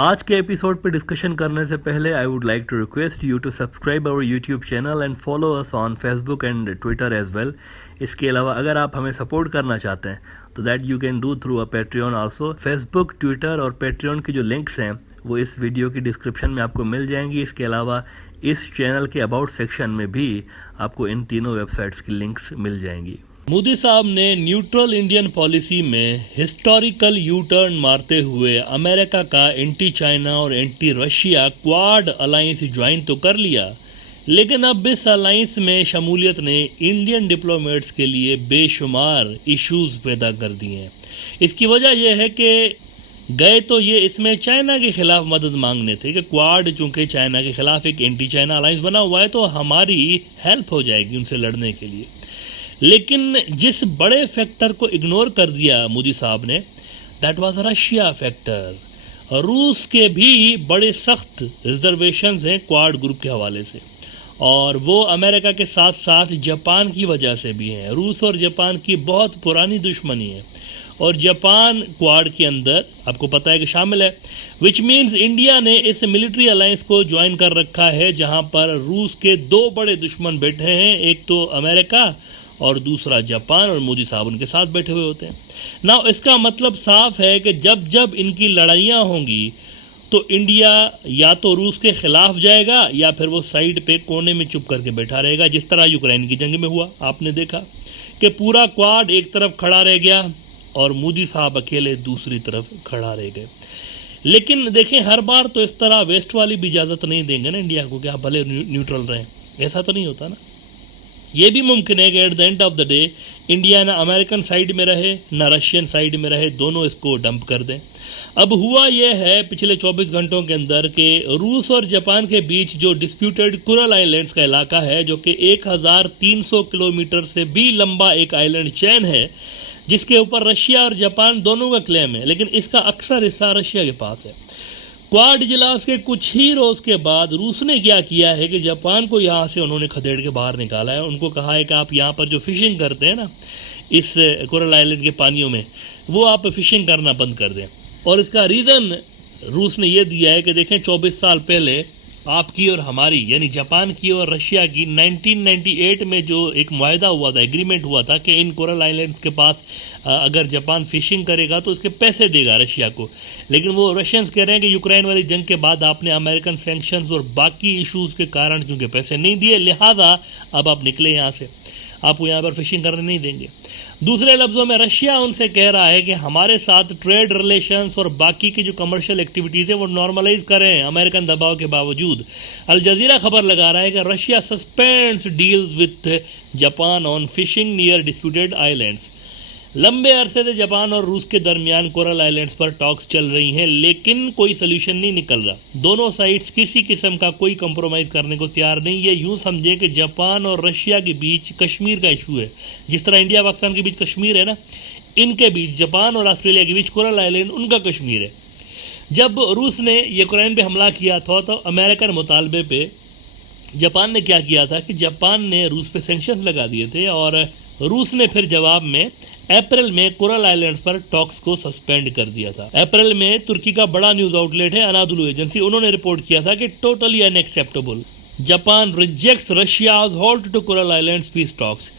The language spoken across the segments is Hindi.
आज के एपिसोड पे डिस्कशन करने से पहले I would like to request you to subscribe our YouTube channel and follow us on Facebook and Twitter as well. इसके अलावा अगर आप हमें सपोर्ट करना चाहते हैं तो that you can do through a Patreon also. Facebook, Twitter और पेट्रियन की जो लिंक्स हैं वो इस वीडियो की डिस्क्रिप्शन में आपको मिल जाएंगी। इसके अलावा इस चैनल के अबाउट सेक्शन में भी आपको इन तीनों वेबसाइट्स की लिंक्स मिल जाएंगी। मोदी साहब ने न्यूट्रल इंडियन पॉलिसी में हिस्टोरिकल यू टर्न मारते हुए अमेरिका का एंटी चाइना और anti Russia quad alliance join तो कर लिया, लेकिन अब इस अलायंस में शमूलियत ने इंडियन डिप्लोमेट्स के लिए बेशुमार इश्यूज पैदा कर दिए हैं। इसकी वजह यह है कि गए तो ये इसमें चाइना के खिलाफ मदद मांगने थे कि क्वाड चूंकि चाइना के खिलाफ एक एंटी चाइना अलायंस बना हुआ है तो हमारी हेल्प हो जाएगी उनसे लड़ने के लिए। लेकिन जिस बड़े फैक्टर को इग्नोर कर दिया मोदी साहब ने, दैट वाज रशिया फैक्टर। रूस के भी बड़े सख्त रिजर्वेशंस हैं क्वाड ग्रुप के हवाले से, और वो अमेरिका के साथ साथ जापान की वजह से भी हैं। रूस और जापान की बहुत पुरानी दुश्मनी है और जापान क्वाड के अंदर आपको पता है कि शामिल है, विच मीन्स इंडिया ने इस मिलिट्री अलायंस को ज्वाइन कर रखा है जहां पर रूस के दो बड़े दुश्मन बैठे हैं, एक तो अमेरिका और दूसरा जापान, और मोदी साहब उनके साथ बैठे हुए होते हैं ना। इसका मतलब साफ है कि जब जब इनकी लड़ाइयाँ होंगी तो इंडिया या तो रूस के खिलाफ जाएगा या फिर वो साइड पे कोने में चुप करके बैठा रहेगा, जिस तरह यूक्रेन की जंग में हुआ। आपने देखा कि पूरा क्वाड एक तरफ खड़ा रह गया और मोदी साहब अकेले दूसरी तरफ खड़ा रह गए। लेकिन देखें, हर बार तो इस तरह वेस्ट वाली भी इजाज़त नहीं देंगे ना इंडिया को कि आप भले न्यूट्रल रहें, ऐसा तो नहीं होता ना। ये भी मुमकिन है कि at the end of the day India ना अमेरिकन साइड में रहे ना रशियन साइड में रहे, दोनों इसको डंप कर दें। अब हुआ यह है पिछले 24 घंटों के अंदर कि रूस और जापान के बीच जो डिस्प्यूटेड कुरल आइलैंड्स का इलाका है, जो कि 1300 किलोमीटर से भी लंबा एक आइलैंड चैन है, जिसके ऊपर रशिया और जापान दोनों का क्लेम है, लेकिन इसका अक्सर हिस्सा रशिया के पास है। क्वाड इजलास के कुछ ही रोज के बाद रूस ने क्या किया है कि जापान को यहाँ से उन्होंने खदेड़ के बाहर निकाला है। उनको कहा है कि आप यहाँ पर जो फिशिंग करते हैं ना इस कोरल आइलैंड के पानियों में, वो आप फिशिंग करना बंद कर दें। और इसका रीज़न रूस ने यह दिया है कि देखें, 24 साल पहले आपकी और हमारी यानी जापान की और रशिया की 1998 में जो एक मुआहदा हुआ था, एग्रीमेंट हुआ था कि इन कोरल आइलैंड्स के पास अगर जापान फिशिंग करेगा तो उसके पैसे देगा रशिया को। लेकिन वो रशियंस कह रहे हैं कि यूक्रेन वाली जंग के बाद आपने अमेरिकन सैंक्शंस और बाकी इश्यूज़ के कारण क्योंकि पैसे नहीं दिए, लिहाजा अब आप निकले यहाँ से, आपको यहाँ पर फिशिंग करने नहीं देंगे। दूसरे लफ्ज़ों में रशिया उनसे कह रहा है कि हमारे साथ ट्रेड रिलेशंस और बाकी की जो कमर्शियल एक्टिविटीज़ है वो नॉर्मलाइज करें अमेरिकन दबाव के बावजूद। अल जज़ीरा खबर लगा रहा है कि Russia suspends deals with Japan on fishing near disputed islands. लंबे अरसे से जापान और रूस के दरमियान कोरल आइलैंड्स पर टॉक्स चल रही हैं, लेकिन कोई सोल्यूशन नहीं निकल रहा। दोनों साइड्स किसी किस्म का कोई कंप्रोमाइज़ करने को तैयार नहीं। ये यूँ समझें कि जापान और रशिया के बीच कश्मीर का इशू है, जिस तरह इंडिया पाकिस्तान के बीच कश्मीर है ना, इनके बीच जापान और ऑस्ट्रेलिया के बीच कोरल आइलैंड उनका कश्मीर है। जब रूस ने यूक्रेन पे हमला किया था तो अमेरिकन मुतालबे पे जापान ने क्या किया था कि जापान ने रूस पे सैंक्शंस लगा दिए थे, और रूस ने फिर जवाब में अप्रैल में कोरल आइलैंड्स पर टॉक्स को सस्पेंड कर दिया था। अप्रैल में तुर्की का बड़ा न्यूज़ आउटलेट है अनादोलू एजेंसी, उन्होंने रिपोर्ट किया था कि totally unacceptable, Japan rejects Russia's halt to coral islands peace talks,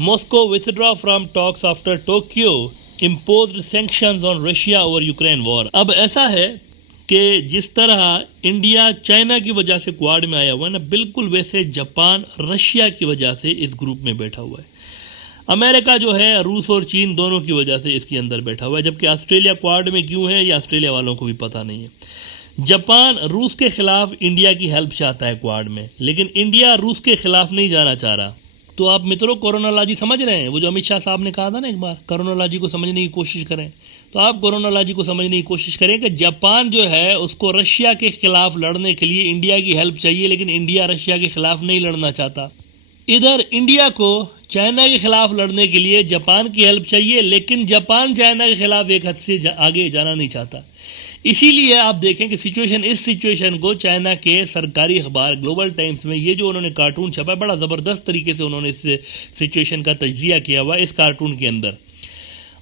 Moscow withdraw from talks after Tokyo imposed sanctions on Russia over Ukraine war. अब ऐसा है कि जिस तरह इंडिया चाइना की वजह से क्वाड में आया हुआ है ना, बिल्कुल वैसे जापान रशिया की वजह से इस ग्रुप में बैठा हुआ है। अमेरिका जो है रूस और चीन दोनों की वजह से इसके अंदर बैठा हुआ है, जबकि ऑस्ट्रेलिया क्वाड में क्यों है ये ऑस्ट्रेलिया वालों को भी पता नहीं है। जापान रूस के खिलाफ इंडिया की हेल्प चाहता है क्वाड में, लेकिन इंडिया रूस के खिलाफ नहीं जाना चाह रहा। तो आप मित्रों कोरोनोलॉजी समझ रहे हैं, वो जो अमित शाह साहब ने कहा था ना एक बार, कोरोनोलॉजी को समझने की कोशिश करें। तो आप कोरोनोलॉजी को समझने की कोशिश करें कि जापान जो है उसको रशिया के खिलाफ लड़ने के लिए इंडिया की हेल्प चाहिए, लेकिन इंडिया रशिया के खिलाफ नहीं लड़ना चाहता। इधर इंडिया को चाइना के खिलाफ लड़ने के लिए जापान की हेल्प चाहिए, लेकिन जापान चाइना के खिलाफ एक हद से आगे जाना नहीं चाहता। इसीलिए आप देखें कि इस सिचुएशन को चाइना के सरकारी अखबार ग्लोबल टाइम्स में ये जो उन्होंने कार्टून छपा है, बड़ा ज़बरदस्त तरीके से उन्होंने इस सिचुएशन का तज्जिया किया हुआ है इस कार्टून के अंदर।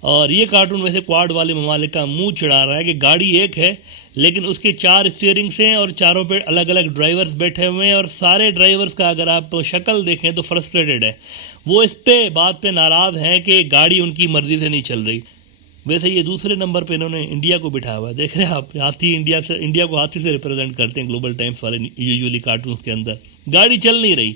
और ये कार्टून वैसे क्वाड वाले ममालिक का मुंह चिढ़ा रहा है कि गाड़ी एक है लेकिन उसके 4 स्टीयरिंग्स हैं और चारों पे अलग अलग ड्राइवर्स बैठे हुए हैं और सारे ड्राइवर्स का अगर आप शक्ल देखें तो फ्रस्ट्रेटेड है। वो इस पे बात पे नाराज़ हैं कि गाड़ी उनकी मर्ज़ी से नहीं चल रही। वैसे ये दूसरे नंबर पे इन्होंने इंडिया को बिठाया हुआ है, देख रहे हैं आप, हाथी इंडिया को हाथी से रिप्रेजेंट करते हैं ग्लोबल टाइम्स वाले यूजुअली कार्टून्स के अंदर। गाड़ी चल नहीं रही।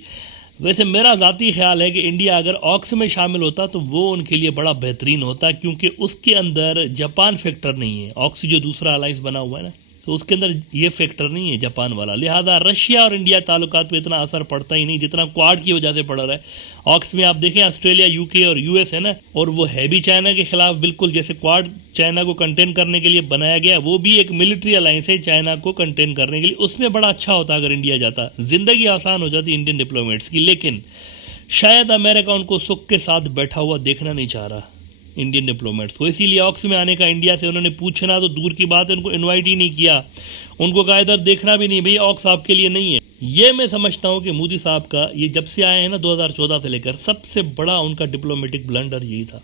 वैसे मेरा ज़ाती ख्याल है कि इंडिया अगर ऑक्स में शामिल होता तो वो उनके लिए बड़ा बेहतरीन होता, क्योंकि उसके अंदर जापान फैक्टर नहीं है। ऑक्स जो दूसरा अलाइंस बना हुआ है ना, तो उसके अंदर ये फैक्टर नहीं है जापान वाला, लिहाजा रशिया और इंडिया ताल्लुकात पे इतना असर पड़ता ही नहीं जितना क्वाड की वजह से पड़ रहा है। ऑक्स में आप देखें ऑस्ट्रेलिया, यूके और यूएस है ना, और वो है भी चाइना के खिलाफ बिल्कुल, जैसे क्वाड चाइना को कंटेन करने के लिए बनाया गया, वो भी एक मिलिट्री अलायंस है चाइना को कंटेन करने के लिए। उसमें बड़ा अच्छा होता अगर इंडिया जाता, ज़िंदगी आसान हो जाती इंडियन डिप्लोमेट्स की। लेकिन शायद अमेरिका उनको सुख के साथ बैठा हुआ देखना नहीं चाह रहा इंडियन डिप्लोमेट्स को, इसीलिए ऑक्स में आने का इंडिया से उन्होंने पूछना तो दूर की बात है, उनको इनवाइट ही नहीं किया। उनको कहा इधर देखना भी नहीं, भैया ऑक्स आपके लिए नहीं है। ये मैं समझता हूँ कि मोदी साहब का ये जब से आए हैं ना 2014 से लेकर, सबसे बड़ा उनका डिप्लोमेटिक ब्लंडर यही था।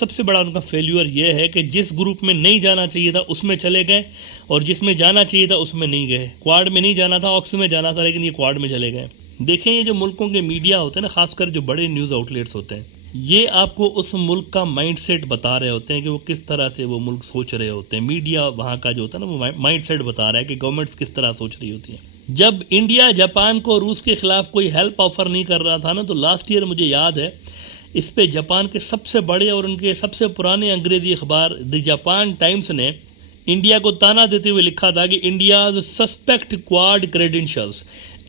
सबसे बड़ा उनका फेल्यूर ये है कि जिस ग्रुप में नहीं जाना चाहिए था उसमें चले गए, और जिसमें जाना चाहिए था उसमें नहीं गए। क्वाड में नहीं जाना था, ऑक्स में जाना था, लेकिन ये क्वाड में चले गए। देखें ये जो मुल्कों के मीडिया होते हैं ना, खासकर जो बड़े न्यूज़ आउटलेट्स होते हैं, ये आपको उस मुल्क का माइंडसेट बता रहे होते हैं कि वो किस तरह से वो मुल्क सोच रहे होते हैं। मीडिया वहाँ का जो होता है ना, वो माइंडसेट बता रहा है कि गवर्नमेंट्स किस तरह सोच रही होती हैं। जब इंडिया जापान को रूस के खिलाफ कोई हेल्प ऑफर नहीं कर रहा था ना, तो लास्ट ईयर मुझे याद है इस पे जापान के सबसे बड़े और उनके सबसे पुराने अंग्रेजी अखबार द जापान टाइम्स ने इंडिया को ताना देते हुए लिखा था कि इंडियाज सस्पेक्ट क्वाड क्रेडेंशियल्स।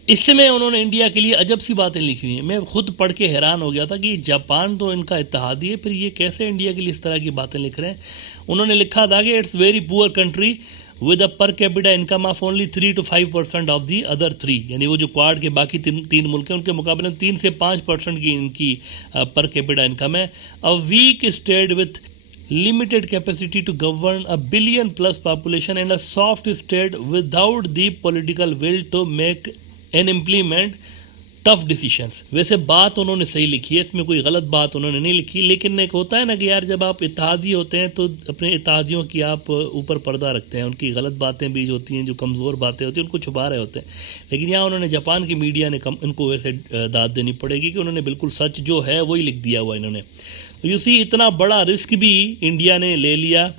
इसमें उन्होंने इंडिया के लिए अजब सी बातें लिखी हुई हैं। मैं खुद पढ़ के हैरान हो गया था कि जापान तो इनका इत्तेहादी है, फिर ये कैसे इंडिया के लिए इस तरह की बातें लिख रहे हैं। उन्होंने लिखा था कि it's very poor country with a पर capita income of only 3 to 5% of the other 3, यानी वो जो क्वाड के बाकी तीन मुल्क हैं उनके मुकाबले 3 से 5% की इनकी पर कैपिटा इनकम है। A weak state with limited capacity to govern a billion plus population and a soft state without the political will to make and implement tough decisions। वैसे बात उन्होंने सही लिखी है, इसमें कोई गलत बात उन्होंने नहीं लिखी, लेकिन एक होता है ना कि यार जब आप इत्तेहादी होते हैं तो अपने इत्तेहादियों की आप ऊपर पर्दा रखते हैं, उनकी गलत बातें भी होती हैं, जो कमज़ोर बातें होती हैं उनको छुपा रहे होते हैं। लेकिन यहाँ उन्होंने जापान की मीडिया ने इनको वैसे दाद देनी पड़ेगी कि उन्होंने बिल्कुल सच जो है वही लिख दिया हुआ इन्होंने। तो यू सी इतना बड़ा रिस्क भी इंडिया ने ले लिया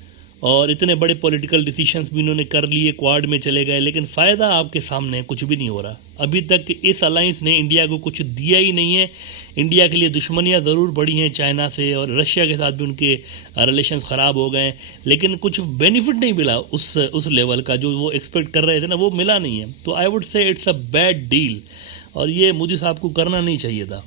और इतने बड़े पॉलिटिकल डिसीजंस भी इन्होंने कर लिए, क्वाड में चले गए, लेकिन फ़ायदा आपके सामने कुछ भी नहीं हो रहा। अभी तक इस अलायंस ने इंडिया को कुछ दिया ही नहीं है। इंडिया के लिए दुश्मनियां ज़रूर बढ़ी हैं चाइना से, और रशिया के साथ भी उनके रिलेशंस ख़राब हो गए, लेकिन कुछ बेनिफिट नहीं मिला उस लेवल का जो वो एक्सपेक्ट कर रहे थे ना, वो मिला नहीं है। तो I would say it's a bad deal, और ये मोदी साहब को करना नहीं चाहिए था।